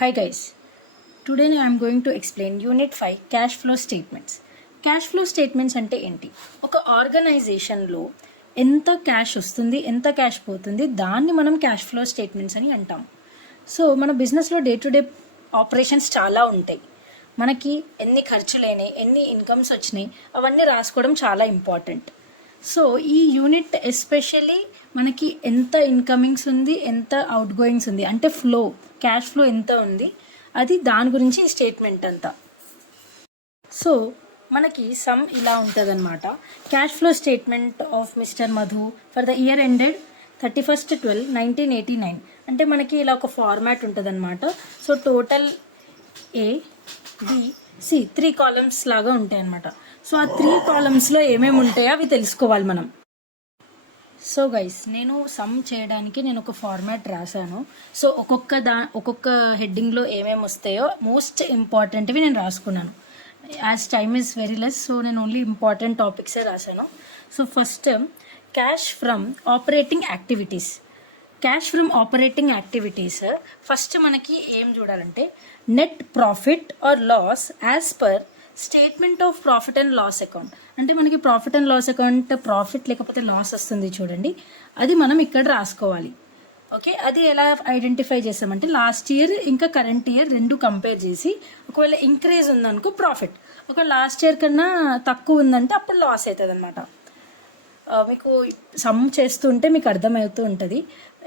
Hi guys, today I am going to explain Unit 5 Cash Flow Statements. Cash flow statements అంటే ఏంటి? ఒక ఆర్గనైజేషన్లో ఎంత క్యాష్ వస్తుంది, ఎంత క్యాష్ పోతుంది, దాన్ని మనం క్యాష్ ఫ్లో స్టేట్మెంట్స్ అని అంటాం. సో మన బిజినెస్లో డే టు డే ఆపరేషన్స్ చాలా ఉంటాయి. మనకి ఎన్ని ఖర్చులైనాయి, ఎన్ని ఇన్కమ్స్ వచ్చినాయి, అవన్నీ రాసుకోవడం చాలా ఇంపార్టెంట్. సో ఈ యూనిట్ ఎస్పెషల్లీ మనకి ఎంత ఇన్కమింగ్స్ ఉంది, ఎంత అవుట్ గోయింగ్స్ ఉంది, అంటే ఫ్లో, క్యాష్ ఫ్లో ఎంత ఉంది, అది దాని గురించి ఈ స్టేట్మెంట్ అంతా. సో మనకి సమ్ ఇలా ఉంటుంది అనమాట. Cash flow statement of mister Madhu for the year ended 31/12/1989. అంటే మనకి ఇలా ఒక ఫార్మాట్ ఉంటుంది అనమాట. So total A, B, C 3 columns లాగా ఉంటాయి అనమాట. సో ఆ 3 కాలమ్స్లో ఏమేమి ఉంటాయో అవి తెలుసుకోవాలి మనం. సో గైస్, నేను సమ్ చేయడానికి నేను ఒక ఫార్మాట్ రాశాను. సో ఒక్కొక్క హెడ్డింగ్లో ఏమేమి వస్తాయో మోస్ట్ ఇంపార్టెంట్వి నేను రాసుకున్నాను. As time is very less, so నేను ఓన్లీ ఇంపార్టెంట్ టాపిక్సే రాశాను. So first cash from operating activities. Cash from operating activities first మనకి ఏం చూడాలంటే net profit or loss as per statement of profit and loss account. అంటే మనకి profit and loss account profit లేకపోతే loss వస్తుంది చూడండి, అది మనం ఇక్కడ రాసుకోవాలి. ఓకే, అది ఎలా ఐడెంటిఫై చేస్తామంటే లాస్ట్ ఇయర్ ఇంకా కరెంట్ ఇయర్ రెండు కంపేర్ చేసి ఒకవేళ ఇంక్రీజ్ ఉందనుకో ప్రాఫిట్, ఒక లాస్ట్ ఇయర్ కన్నా తక్కువ ఉందంటే అప్పుడు లాస్ అవుతుంది అనమాట. మీకు సమ్ చేస్తుంటే మీకు అర్థమవుతూ ఉంటుంది.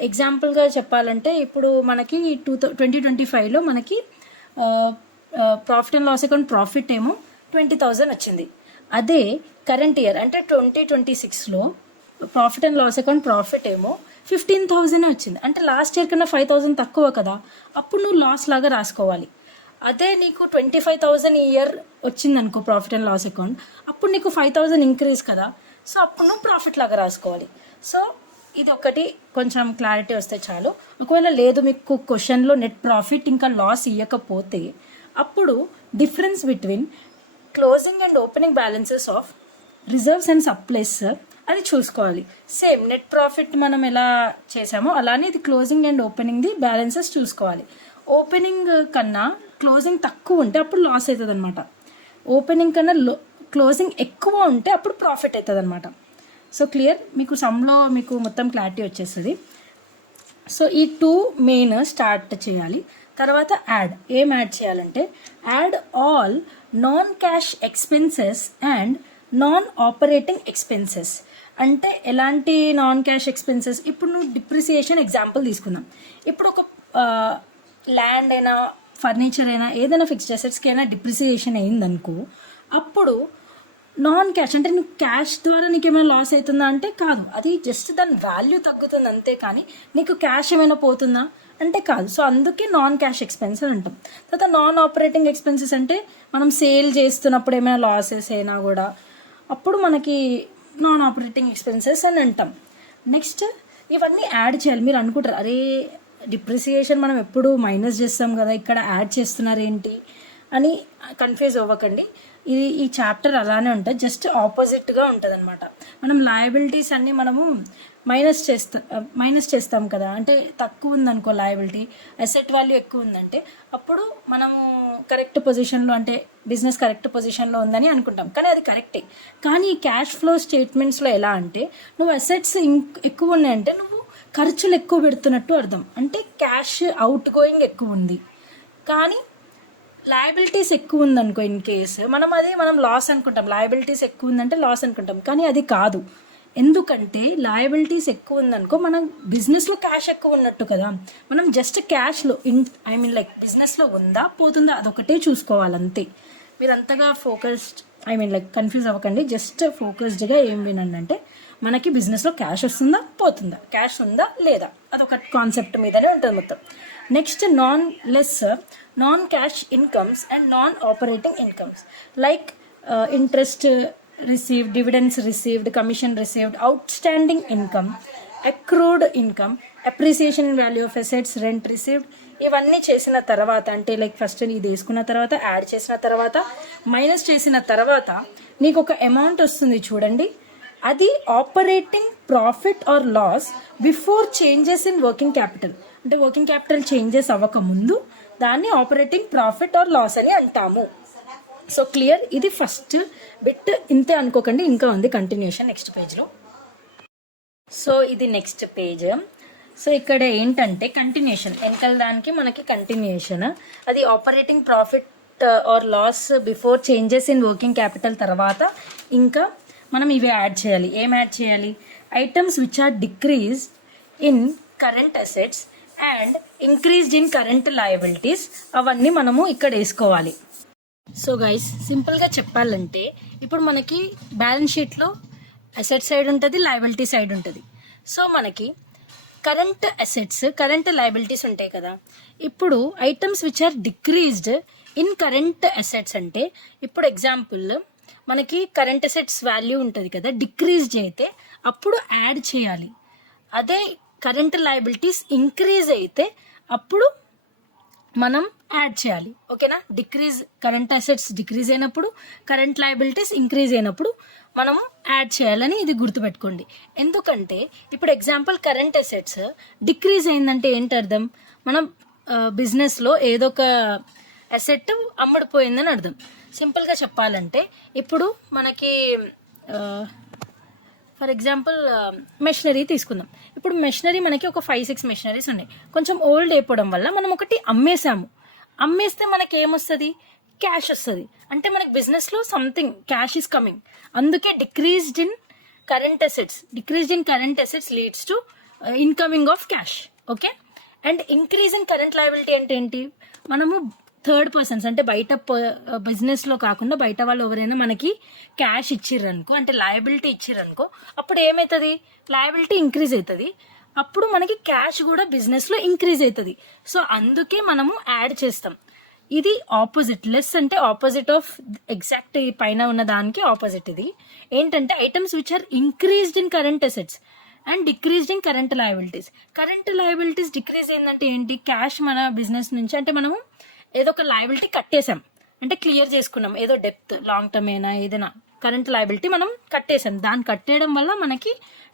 ఎగ్జాంపుల్గా చెప్పాలంటే ఇప్పుడు మనకి 2025లో మనకి profit and loss account profit ఏమో 20,000 వచ్చింది. అదే కరెంట్ ఇయర్ అంటే 2026లో profit and loss account profit ఏమో 15,000 వచ్చింది. అంటే లాస్ట్ ఇయర్ కన్నా 5,000 తక్కువ కదా, అప్పుడు నువ్వు లాస్ లాగా రాసుకోవాలి. అదే నీకు 25,000 ఈ ఇయర్ వచ్చింది అనుకో ప్రాఫిట్ అండ్ లాస్ అకౌంట్, అప్పుడు నీకు 5,000 ఇంక్రీజ్ కదా, సో అప్పుడు నువ్వు ప్రాఫిట్ లాగా రాసుకోవాలి. సో ఇది ఒకటి కొంచెం క్లారిటీ వస్తే చాలు. ఒకవేళ లేదు మీకు క్వశ్చన్లో నెట్ ప్రాఫిట్ ఇంకా లాస్ ఇవ్వకపోతే అప్పుడు difference between closing and opening balances of reserves and supplies అది చూసుకోవాలి. సేమ్ నెట్ ప్రాఫిట్ మనం ఎలా చేసామో అలానే ఇది క్లోజింగ్ అండ్ ఓపెనింగ్ది బ్యాలెన్సెస్ చూసుకోవాలి. ఓపెనింగ్ కన్నా క్లోజింగ్ తక్కువ ఉంటే అప్పుడు లాస్ అవుతుంది అనమాట. ఓపెనింగ్ కన్నా క్లోజింగ్ ఎక్కువ ఉంటే అప్పుడు ప్రాఫిట్ అవుతుంది అనమాట. సో క్లియర్, మీకు సమ్లో మీకు మొత్తం క్లారిటీ వచ్చేస్తుంది. సో ఈ 2 మెయిన్ స్టార్ట్ చేయాలి. తర్వాత ఏం యాడ్ చేయాలంటే add all non cash expenses and non operating expenses. అంటే ఎలాంటి నాన్ క్యాష్ ఎక్స్పెన్సెస్? ఇప్పుడు నువ్వు డిప్రిసియేషన్ ఎగ్జాంపుల్ తీసుకుందాం. ఇప్పుడు ఒక ల్యాండ్ అయినా ఫర్నిచర్ అయినా ఏదైనా ఫిక్స్డ్ అసెట్స్కి అయినా డిప్రిసియేషన్ అయిందనుకో, అప్పుడు నాన్ క్యాష్ అంటే నువ్వు క్యాష్ ద్వారా నీకు ఏమైనా లాస్ అవుతుందా అంటే కాదు, అది జస్ట్ దాని వాల్యూ తగ్గుతుంది అంతే, కానీ నీకు క్యాష్ ఏమైనా పోతుందా అంటే కాదు. సో అందుకే నాన్ క్యాష్ ఎక్స్పెన్స్ అని అంటాం. తర్వాత నాన్ ఆపరేటింగ్ ఎక్స్పెన్సెస్ అంటే మనం సేల్ చేస్తున్నప్పుడు ఏమైనా లాసెస్ అయినా కూడా అప్పుడు మనకి నాన్ ఆపరేటింగ్ ఎక్స్పెన్సెస్ అని అంటాం. నెక్స్ట్ ఇవన్నీ యాడ్ చేయాలి. మీరు అనుకుంటారు అరే డిప్రిసియేషన్ మనం ఎప్పుడు మైనస్ చేస్తాం కదా, ఇక్కడ యాడ్ చేస్తున్నారు ఏంటి అని కన్ఫ్యూజ్ అవ్వకండి. ఈ చాప్టర్ అలానే ఉంటుంది, జస్ట్ ఆపోజిట్గా ఉంటుంది అనమాట. మనం లయబిలిటీస్ అన్నీ మనము మైనస్ చేస్తాం కదా, అంటే తక్కువ ఉందనుకో లయబిలిటీ, అసెట్ వాల్యూ ఎక్కువ ఉందంటే అప్పుడు మనము కరెక్ట్ పొజిషన్లో, అంటే బిజినెస్ కరెక్ట్ పొజిషన్లో ఉందని అనుకుంటాం, కానీ అది కరెక్టే. కానీ ఈ క్యాష్ ఫ్లో స్టేట్మెంట్స్లో ఎలా అంటే నువ్వు అసెట్స్ ఎక్కువ ఉన్నాయంటే నువ్వు ఖర్చులు ఎక్కువ పెడుతున్నట్టు అర్థం, అంటే క్యాష్ అవుట్ గోయింగ్ ఎక్కువ ఉంది. కానీ లయబిలిటీస్ ఎక్కువ ఉందనుకో ఇన్ కేసు మనం లాస్ అనుకుంటాం. లయబిలిటీస్ ఎక్కువ ఉందంటే లాస్ అనుకుంటాం, కానీ అది కాదు. ఎందుకంటే లయబిలిటీస్ ఎక్కువ ఉందనుకో మనం బిజినెస్లో క్యాష్ ఎక్కువ ఉన్నట్టు కదా, మనం జస్ట్ క్యాష్లో బిజినెస్లో ఉందా పోతుందా అదొకటే చూసుకోవాలి అంతే. మీరు అంతగా ఫోకస్డ్ కన్ఫ్యూజ్ అవ్వకండి. జస్ట్ ఫోకస్డ్గా ఏం వినండి అంటే మనకి బిజినెస్లో క్యాష్ వస్తుందా పోతుందా, క్యాష్ ఉందా లేదా, అదొక కాన్సెప్ట్ మీదనే ఉంటుంది మొత్తం. Next non cash incomes and non operating incomes like interest received, dividends received, commission received, outstanding income, accrued income, appreciation in value of assets, rent received. ఇవన్నీ చేసిన తర్వాత అంటే ఫస్ట్ ఇది వేసుకున్న తర్వాత యాడ్ చేసిన తర్వాత మైనస్ చేసిన తర్వాత నీకు ఒక అమౌంట్ వస్తుంది చూడండి, అది operating profit or loss before changes in working capital. అంటే వర్కింగ్ క్యాపిటల్ చేంజెస్ అవ్వకముందు దాన్ని ఆపరేటింగ్ ప్రాఫిట్ ఆర్ లాస్ అని అంటాము. సో క్లియర్, ఇది ఫస్ట్ బిట్. ఇంతే అనుకోకండి, ఇంకా ఉంది కంటిన్యూషన్ నెక్స్ట్ పేజ్లో. సో ఇది నెక్స్ట్ పేజ్. సో ఇక్కడ ఏంటంటే కంటిన్యూషన్, వెనకాల దానికి మనకి కంటిన్యూషన్. అది operating profit or loss before changes in working capital తర్వాత ఇంకా మనం ఇవి యాడ్ చేయాలి. ఏం యాడ్ చేయాలి? Items which are decreased in current assets and increased in current liabilities, అవన్నీ మనము ఇక్కడ వేసుకోవాలి. సో గైస్, సింపుల్గా చెప్పాలంటే ఇప్పుడు మనకి బ్యాలెన్స్ షీట్లో అసెట్ సైడ్ ఉంటుంది, లయబిలిటీ సైడ్ ఉంటుంది. సో మనకి కరెంట్ అసెట్స్, కరెంట్ లయబిలిటీస్ ఉంటాయి కదా. ఇప్పుడు items which are decreased in current assets అంటే ఇప్పుడు ఎగ్జాంపుల్ మనకి కరెంట్ అసెట్స్ వాల్యూ ఉంటుంది కదా, డిక్రీజ్ అయితే అప్పుడు యాడ్ చేయాలి. అదే కరెంట్ లయబిలిటీస్ ఇంక్రీజ్ అయితే అప్పుడు మనం యాడ్ చేయాలి. ఓకేనా? డిక్రీజ్, కరెంట్ అసెట్స్ డిక్రీజ్ అయినప్పుడు, కరెంట్ లయబిలిటీస్ ఇంక్రీజ్ అయినప్పుడు మనము యాడ్ చేయాలని ఇది గుర్తుపెట్టుకోండి. ఎందుకంటే ఇప్పుడు ఎగ్జాంపుల్ కరెంట్ అసెట్స్ డిక్రీజ్ అయిందంటే ఏంటి అర్థం? మనం బిజినెస్లో ఏదో ఒక అసెట్ అమ్మడిపోయిందని అర్థం. సింపుల్గా చెప్పాలంటే ఇప్పుడు మనకి ఫర్ ఎగ్జాంపుల్ మెషినరీ తీసుకుందాం. ఇప్పుడు మెషినరీ మనకి ఒక 5-6 మెషినరీస్ ఉన్నాయి. కొంచెం ఓల్డ్ అయిపోవడం వల్ల మనం ఒకటి అమ్మేసాము. అమ్మేస్తే మనకి ఏమొస్తుంది? క్యాష్ వస్తుంది. అంటే మనకి బిజినెస్లో సంథింగ్ క్యాష్ ఈస్ కమింగ్. అందుకే decreased in current assets leads to incoming of cash. Okay. And increase in current liability అంటే ఏంటి? మనము థర్డ్ పర్సన్స్ అంటే బయట బిజినెస్లో కాకుండా బయట వాళ్ళు ఎవరైనా మనకి క్యాష్ ఇచ్చిర్రనుకో, అంటే లయబిలిటీ ఇచ్చిర్రనుకో, అప్పుడు ఏమవుతుంది? లయబిలిటీ ఇంక్రీజ్ అవుతుంది. అప్పుడు మనకి క్యాష్ కూడా బిజినెస్లో ఇంక్రీజ్ అవుతుంది. సో అందుకే మనము యాడ్ చేస్తాం. ఇది ఆపోజిట్. లెస్ అంటే ఆపోజిట్ ఆఫ్ ఎగ్జాక్ట్ పైన ఉన్న దానికి ఆపోజిట్. ఇది ఏంటంటే items which are increased in current assets and decreased in current liabilities decrease అయిందంటే ఏంటి? క్యాష్ మన బిజినెస్ నుంచి, అంటే మనము ఏదో ఒక లయబిలిటీ కట్టేసాం, అంటే క్లియర్ చేసుకున్నాం. ఏదో డెప్త్, లాంగ్ టర్మ్ అయినా ఏదైనా కరెంట్ లయబిలిటీ మనం కట్టేసాం. దాన్ని కట్టేయడం వల్ల మనకి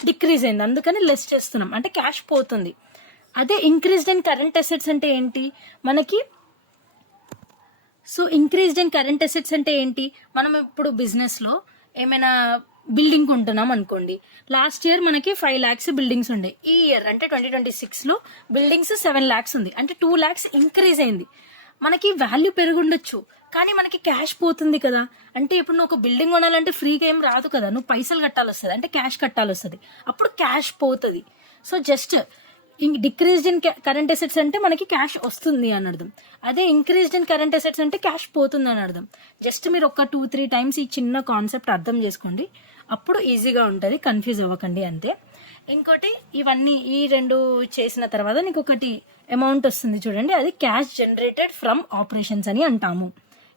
డిక్రీజ్ అయింది, అందుకని లెస్ చేస్తున్నాం, అంటే క్యాష్ పోతుంది. అదే ఇంక్రీజ్డ్ ఇన్ కరెంట్ అసెట్స్ అంటే ఏంటి మనకి? So increased in current assets అంటే ఏంటి? మనం ఇప్పుడు బిజినెస్లో ఏమైనా బిల్డింగ్ కొంటున్నాం అనుకోండి. లాస్ట్ ఇయర్ మనకి 5 lakhs బిల్డింగ్స్ ఉండే. ఈ ఇయర్ అంటే 2026లో బిల్డింగ్స్ 7 lakhs ఉంది, అంటే 2 lakhs ఇంక్రీజ్ అయింది. మనకి వాల్యూ పెరుగుండొచ్చు, కానీ మనకి క్యాష్ పోతుంది కదా. అంటే ఇప్పుడు నువ్వు ఒక బిల్డింగ్ కొనాలంటే ఫ్రీగా ఏం రాదు కదా, నువ్వు పైసలు కట్టాలి వస్తుంది, అంటే క్యాష్ కట్టాలి వస్తుంది, అప్పుడు క్యాష్ పోతుంది. So just decreased in current assets అంటే మనకి క్యాష్ వస్తుంది అని అర్థం. అదే ఇంక్రీజ్డ్ ఇన్ కరెంట్ అసెట్స్ అంటే క్యాష్ పోతుంది అని అర్థం. జస్ట్ మీరు ఒక 2-3 times ఈ చిన్న కాన్సెప్ట్ అర్థం చేసుకోండి, అప్పుడు ఈజీగా ఉంటుంది, కన్ఫ్యూజ్ అవ్వకండి అంతే. ఇంకోటి, ఇవన్నీ ఈ 2 చేసిన తర్వాత నీకు ఒకటి అమౌంట్ వస్తుంది చూడండి, అది క్యాష్ జనరేటెడ్ ఫ్రమ్ ఆపరేషన్స్ అని అంటాము.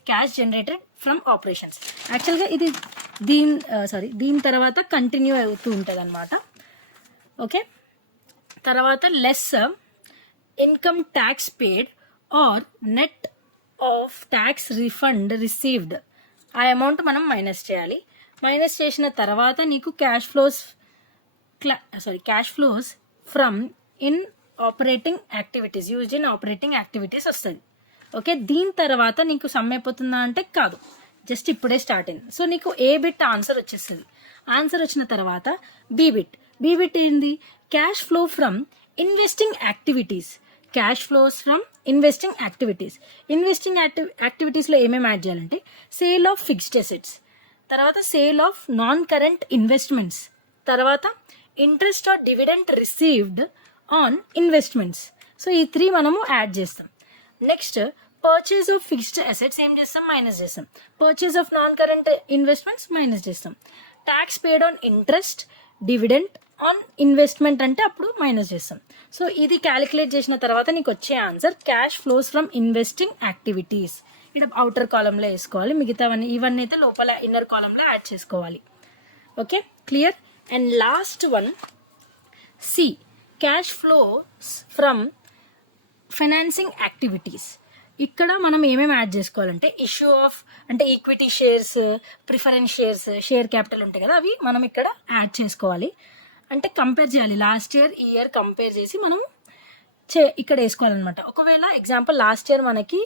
Cash generated from operations. యాక్చువల్గా ఇది దీని తర్వాత కంటిన్యూ అవుతూ ఉంటుంది అనమాట. ఓకే. తర్వాత less income tax paid or net of tax refund received, ఆ అమౌంట్ మనం మైనస్ చేయాలి. మైనస్ చేసిన తర్వాత నీకు cash flows from in operating activities, used in operating activities వస్తుంది. ఓకే. దీని తర్వాత నీకు సమ్ అయిపోతుందా అంటే కాదు, జస్ట్ ఇప్పుడే స్టార్ట్ అయింది. సో నీకు ఏ బిట్ ఆన్సర్ వచ్చేస్తుంది. ఆన్సర్ వచ్చిన తర్వాత బి బిట్ ఏంది? Cash flow from investing activities. Cash flows from investing యాక్టివిటీస్లో ఏమేమి యాడ్ చేయాలంటే సేల్ ఆఫ్ ఫిక్స్డ్ అసెట్స్, తర్వాత sale of non current investments, తర్వాత interest or dividend received on investments. So ఈ 3 మనము యాడ్ చేస్తాం. Next purchase of fixed assets ఏం చేస్తాం? మైనస్ చేస్తాం. Purchase of non current investments minus చేస్తాం. Tax paid on interest, dividend on investment అంటే అప్పుడు మైనస్ చేస్తాం. సో ఇది క్యాలిక్యులేట్ చేసిన తర్వాత నీకు వచ్చే answer cash flows from investing activities. ఇక్కడ అవుటర్ కాలంలో వేసుకోవాలి, మిగతావన్నీ ఇవన్నీ అయితే లోపల ఇన్నర్ కాలంలో యాడ్ చేసుకోవాలి. Okay, clear. And last one C, cash flows from financing activities. ఇక్కడ మనం ఏమేమి యాడ్ చేసుకోవాలంటే ఇష్యూ ఆఫ్, అంటే equity shares, preference shares, share capital ఉంటాయి కదా, అవి మనం ఇక్కడ యాడ్ చేసుకోవాలి. అంటే కంపేర్ చేయాలి, లాస్ట్ ఇయర్ ఈ ఇయర్ కంపేర్ చేసి మనం ఇక్కడ వేసుకోవాలన్నమాట. ఒకవేళ ఎగ్జాంపుల్ లాస్ట్ ఇయర్ మనకి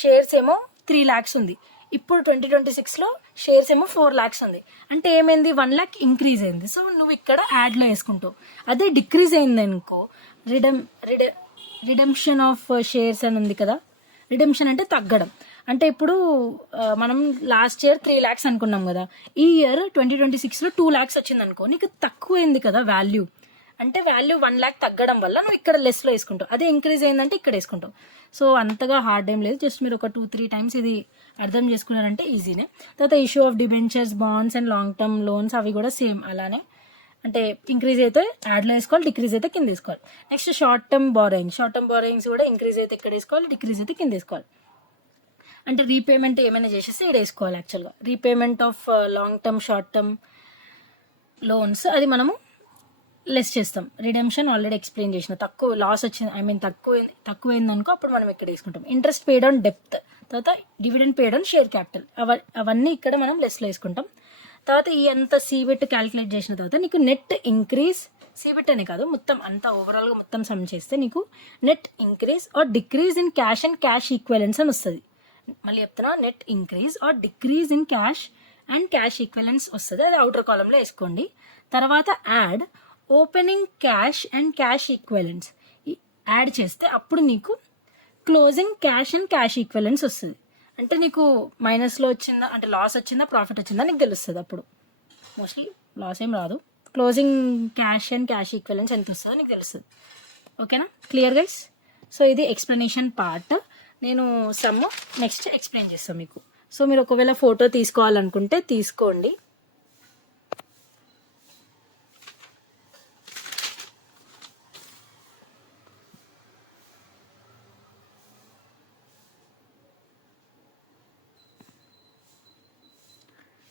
షేర్స్ ఏమో 3 lakhs ఉంది, ఇప్పుడు 2026లో షేర్స్ ఏమో 4 lakhs ఉంది. అంటే ఏమైంది, 1 lakh ఇంక్రీజ్ అయింది. సో నువ్వు ఇక్కడ యాడ్లో వేసుకుంటావు. అదే డిక్రీజ్ అయింది అనుకో, రిడెంప్షన్ ఆఫ్ షేర్స్ అని ఉంది కదా, రిడెంప్షన్ అంటే తగ్గడం. అంటే ఇప్పుడు మనం లాస్ట్ ఇయర్ 3 lakhs అనుకున్నాం కదా, ఈ ఇయర్ 2026లో 2 lakhs వచ్చింది అనుకో, నీకు తక్కువైంది కదా వాల్యూ. అంటే వాల్యూ 1 lakh తగ్గడం వల్ల నువ్వు ఇక్కడ లెస్లో వేసుకుంటావు. అదే ఇంక్రీజ్ అయిందంటే ఇక్కడ వేసుకుంటావు. సో అంతగా హార్డ్ ఏం లేదు, జస్ట్ మీరు ఒక 2-3 times ఇది అర్థం చేసుకున్నారంటే ఈజీనే. తర్వాత issue of debentures, bonds and long term loans అవి కూడా సేమ్ అలానే. అంటే ఇంక్రీజ్ అయితే యాడ్లో వేసుకోవాలి, డిక్రీజ్ అయితే కింద వేసుకోవాలి. నెక్స్ట్ షార్ట్ టర్మ్ బారోయింగ్స్ కూడా ఇంక్రీజ్ అయితే ఇక్కడ వేసుకోవాలి, డిక్రీజ్ అయితే కింద వేసుకోవాలి. అంటే రీపేమెంట్ ఏమైనా చేసేస్తే ఇక్కడ వేసుకోవాలి. యాక్చువల్గా repayment of long term short term loans అది మనము లెస్ చేస్తాం. రిడెంప్షన్ ఆల్రెడీ ఎక్స్ప్లెయిన్ చేసిన. తక్కువ లాస్ వచ్చింది, తక్కువైంది అనుకో, అప్పుడు మనం ఇక్కడ వేసుకుంటాం. ఇంట్రెస్ట్ పేడ్ ఆన్ డెప్త్, తర్వాత dividend paid on share capital, అవన్నీ ఇక్కడ మనం లెస్లో వేసుకుంటాం. తర్వాత ఈ అంత సీబెట్ క్యాలిక్యులేట్ చేసిన తర్వాత నీకు నెట్ ఇంక్రీజ్, సీబెట్ అనే కాదు మొత్తం అంతా ఓవరాల్గా మొత్తం సమ్ చేస్తే నీకు net increase or decrease in cash and cash equivalence అని వస్తుంది. మళ్ళీ చెప్తున్నా, net increase or decrease in cash and cash equivalence వస్తుంది. అది అవుటర్ కాలంలో వేసుకోండి. తర్వాత add opening cash and cash equivalence add చేస్తే అప్పుడు నీకు closing cash and cash equivalence వస్తుంది. అంటే నీకు మైనస్లో వచ్చిందా, అంటే లాస్ వచ్చిందా ప్రాఫిట్ వచ్చిందా నీకు తెలుస్తుంది. అప్పుడు మోస్ట్లీ లాస్ ఏం రాదు, closing cash and cash equivalence ఎంత వస్తుందో నీకు తెలుస్తుంది. ఓకేనా, క్లియర్ గైస్? సో ఇది ఎక్స్ప్లెనేషన్ పార్ట్. నేను సమ్ నెక్స్ట్ ఎక్స్ప్లెయిన్ చేస్తాను మీకు. సో మీరు ఒకవేళ ఫోటో తీసుకోవాలనుకుంటే తీసుకోండి.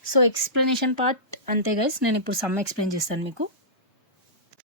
సో ఎక్స్ప్లెనేషన్ పార్ట్ అంతే గైస్. నేను ఇప్పుడు సమ్ ఎక్స్ప్లెయిన్ చేస్తాను మీకు.